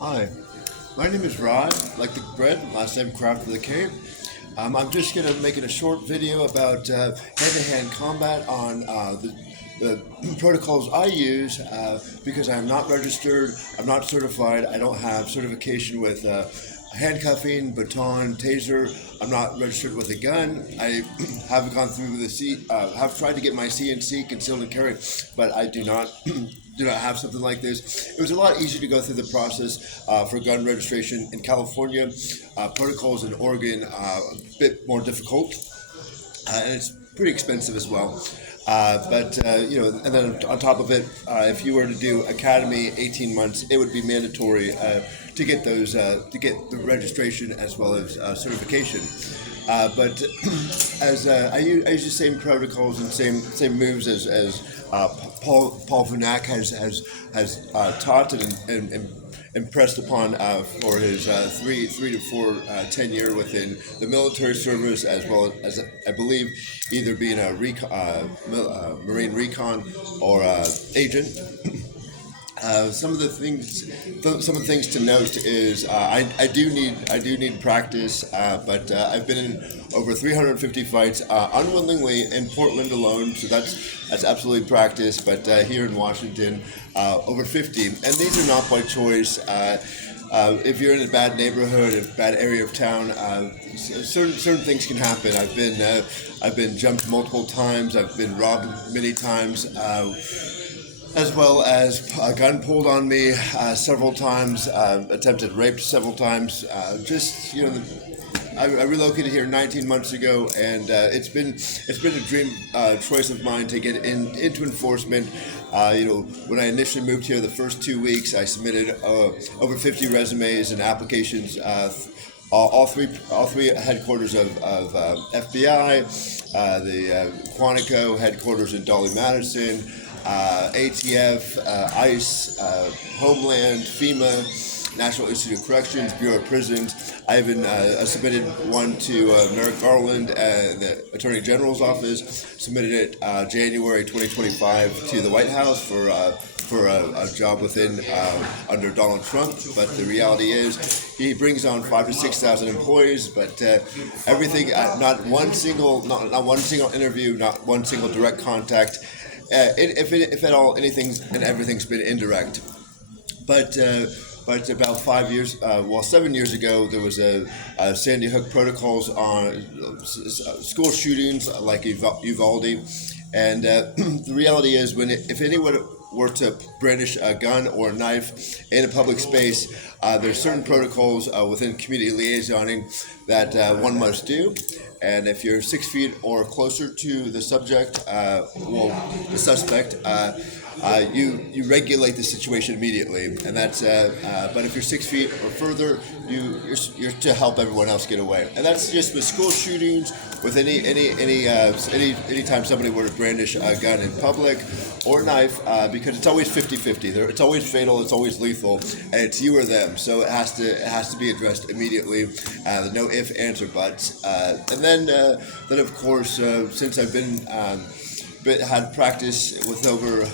Hi, my name is Rod, like the bread, last name Craft with a K. I'm just going to make a short video about hand-to-hand combat on the protocols I use because I'm not registered, I'm not certified, I don't have certification with handcuffing, baton, taser. I'm not registered with a gun. I have gone through have tried to get my CNC, concealed and carry, but I do not do not have something like this. It was a lot easier to go through the process for gun registration in California. Protocols in Oregon a bit more difficult, and it's pretty expensive as well. And then on top of it, if you were to do academy 18 months, it would be mandatory to get the registration as well as certification. But as I use the same protocols and same moves as Paul Vunak has taught and impressed upon for his 3 to 4 tenure within the military service, as well as I believe either being a Marine recon or agent. Some of the things to note is I do need practice, but I've been in over 350 fights unwillingly in Portland alone, so that's absolutely practice. But here in Washington, over 50, and these are not by choice. If you're in a bad neighborhood, a bad area of town, certain things can happen. I've been jumped multiple times. I've been robbed many times. As well as a gun pulled on me several times, attempted rape several times. I relocated here 19 months ago, and it's been a dream choice of mine to get into enforcement. When I initially moved here, the first 2 weeks, I submitted over 50 resumes and applications. All three headquarters of FBI, the Quantico headquarters in Dolly Madison. ATF, ICE, Homeland, FEMA, National Institute of Corrections, Bureau of Prisons. I even submitted one to Merrick Garland, the Attorney General's office. Submitted it January 2025 to the White House for a job under Donald Trump. But the reality is, he brings on 5,000 to 6,000 employees, but everything, not one single interview, not one single direct contact. If at all, everything's been indirect. But about 7 years ago, there was a Sandy Hook protocols on school shootings like Uvalde, and the reality is, if anyone were to brandish a gun or a knife in a public space, there's certain protocols within community liasoning that one must do. And if you're 6 feet or closer to the suspect, you regulate the situation immediately, and that's. But if you're 6 feet or further, you're to help everyone else get away, and that's just with school shootings, with any time somebody were to brandish a gun in public or knife, because it's always 50-50. It's always fatal. It's always lethal, and it's you or them. So it has to be addressed immediately. No ifs, ands, or buts. And then of course, since I've had practice with over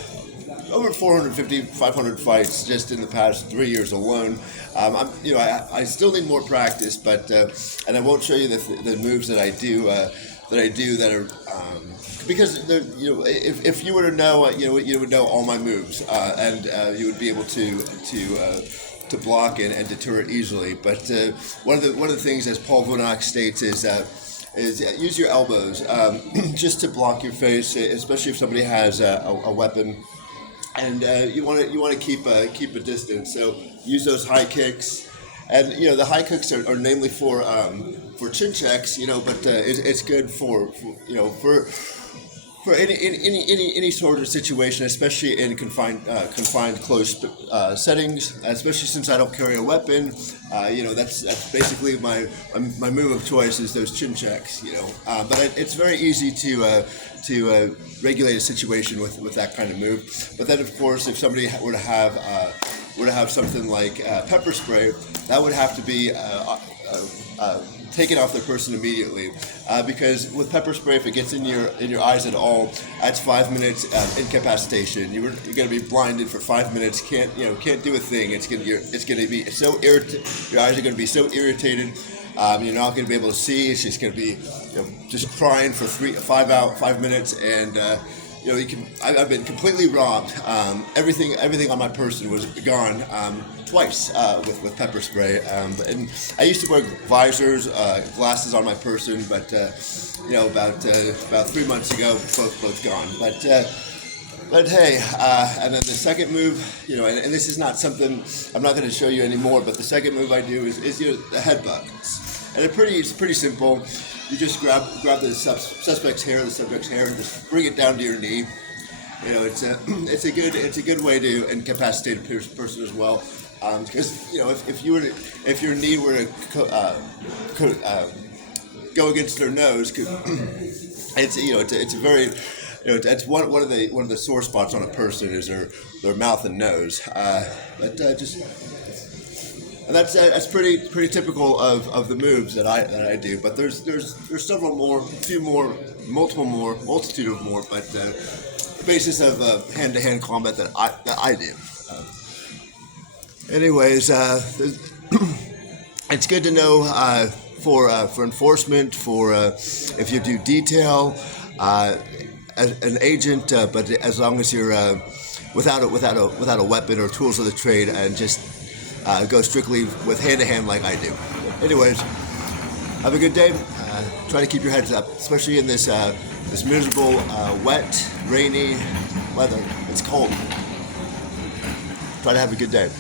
450, 500 fights just in the past 3 years alone. I still need more practice, but and I won't show you the moves that I do that are because if you were to know, you would know all my moves, and you would be able to block and deter it easily. But one of the things, as Paul Vunak states, is use your elbows just to block your face, especially if somebody has a weapon, and you want to keep a distance. So use those high kicks, and the high kicks are namely for chin checks, but it's good for any sort of situation, especially in confined closed settings. Especially since I don't carry a weapon, that's basically my move of choice is those chin checks. But it's very easy to regulate a situation with that kind of move. But then, of course, if somebody were to have something like pepper spray, that would have to be take it off the person immediately, because with pepper spray, if it gets in your eyes at all, that's 5 minutes incapacitation. You're going to be blinded for 5 minutes. Can't do a thing. It's going to be so irritated. Your eyes are going to be so irritated. You're not going to be able to see. It's just going to be just crying for 5 minutes, and I've been completely robbed. Everything on my person was gone twice with pepper spray. And I used to wear visors, glasses on my person, but about 3 months ago, both gone. But hey, and then the second move, and this is not something I'm not going to show you anymore. But the second move I do is the headbutt. And it's pretty simple. You just grab the suspect's hair, and just bring it down to your knee. It's a good way to incapacitate a person as well. Because if your knee were to go against their nose, it's a very that's one of the sore spots on a person is their mouth and nose. And that's pretty typical of the moves that I do. But there's several more, multitude of more. But the basis of hand-to-hand combat that I do. Anyways, it's good to know for enforcement, for if you do detail, as an agent, but as long as you're without a weapon or tools of the trade, and just go strictly with hand-to-hand like I do. Anyways, have a good day. Try to keep your heads up, especially in this miserable, wet, rainy weather. It's cold. Try to have a good day.